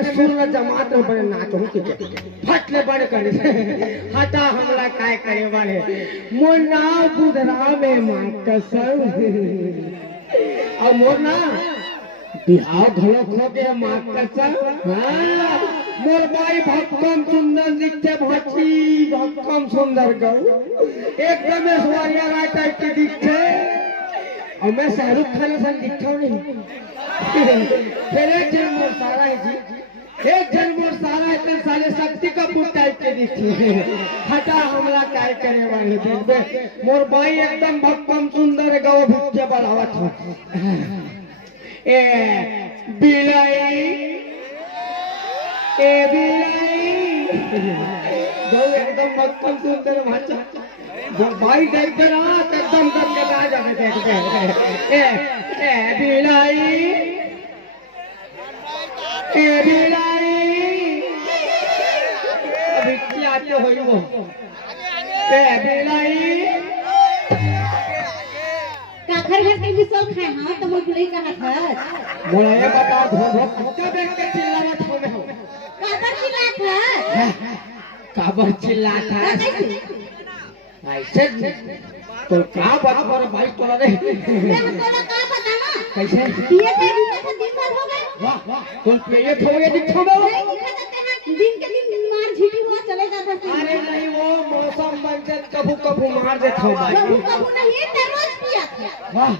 में सुर जमात में बड़े नाच हो के फटले बड़े करे हटा हमला काय करे वाले मोर नाम बुधरा में मातसर और मोर ना बिहाव घलो खो के मातसर हां मोर बाई भक्कम सुंदर दिखते भाची भक्कम सुंदर गौ एकदम ऐश्वर्या राय टाइप की दिखते और मैं शाहरुख खान सा दिखता नहीं फिर एक जन मोर सारा है जी एक जन मोर सारा है साले शक्ति कपूर टाइप के दिखते हटा हमला काय करे वाले देखबे मोर बाई एकदम भक्कम सुंदर गौ भिक्षे बढ़ावत हो ए बिलाई ए बिलाई गौ एकदम भक्कम सुंदर भाषा भाई देख कर एकदम करके आ जाते देखते ए बिलाई ए बिलाई अभी क्या आते हो वो ए बिलाई काखर घर के बिसल खाए हां तो मोर भुलई कहा था बोला ये बता धो क्या देख के चिल्लावत हो में हो काबर चिल्ला था काबर चिल्ला था ऐसे तो क्या बात पर भाई तोरा रे मैं तोरा का पता ना कैसे पिए के दिन भर हो गए वाह वाह तुम पिए थोड़े दिखो ना दिन के दिन मार झीटी हुआ चले जाता था अरे नहीं वो मौसम बन जाए कबू कबू मार देता हूँ भाई कबू नहीं रोज पिया था वाह